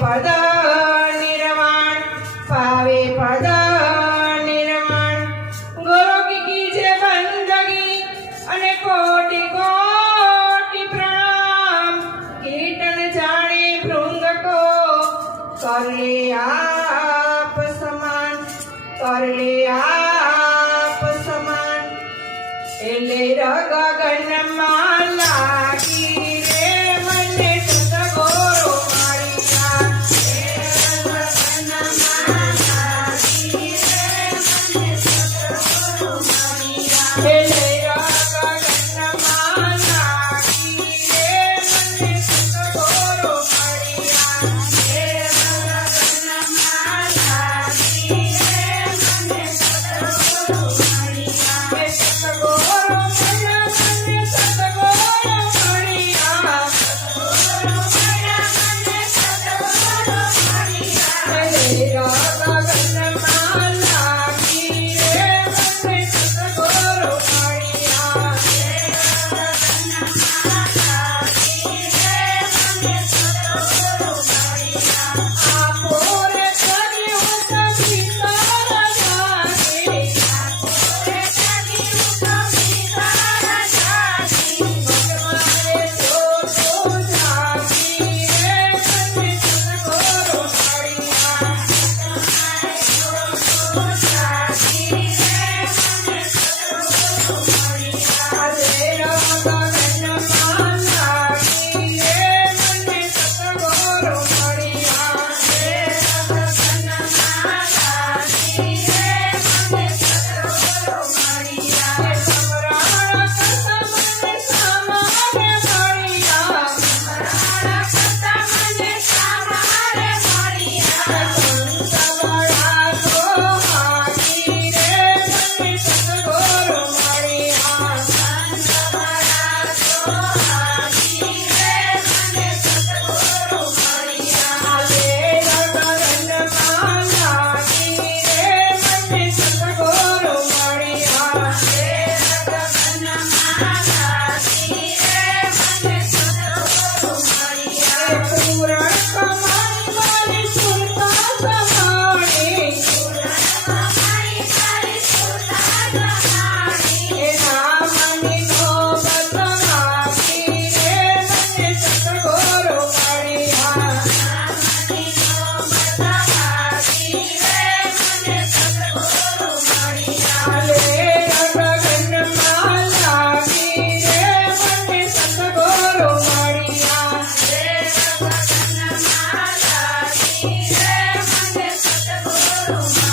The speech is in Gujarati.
પદ નિર્માણ, પાવે પદ નિર્માણ. ગોગી કી જે બંદગી અને કોટી કોટી પ્રણામ. કીર્તન જાણે ભૃંગ કો કરલે આપ સમાન, કરલે આપ સમાન. એટલે રગગનમાં લાગી એટલે Ahora Oh.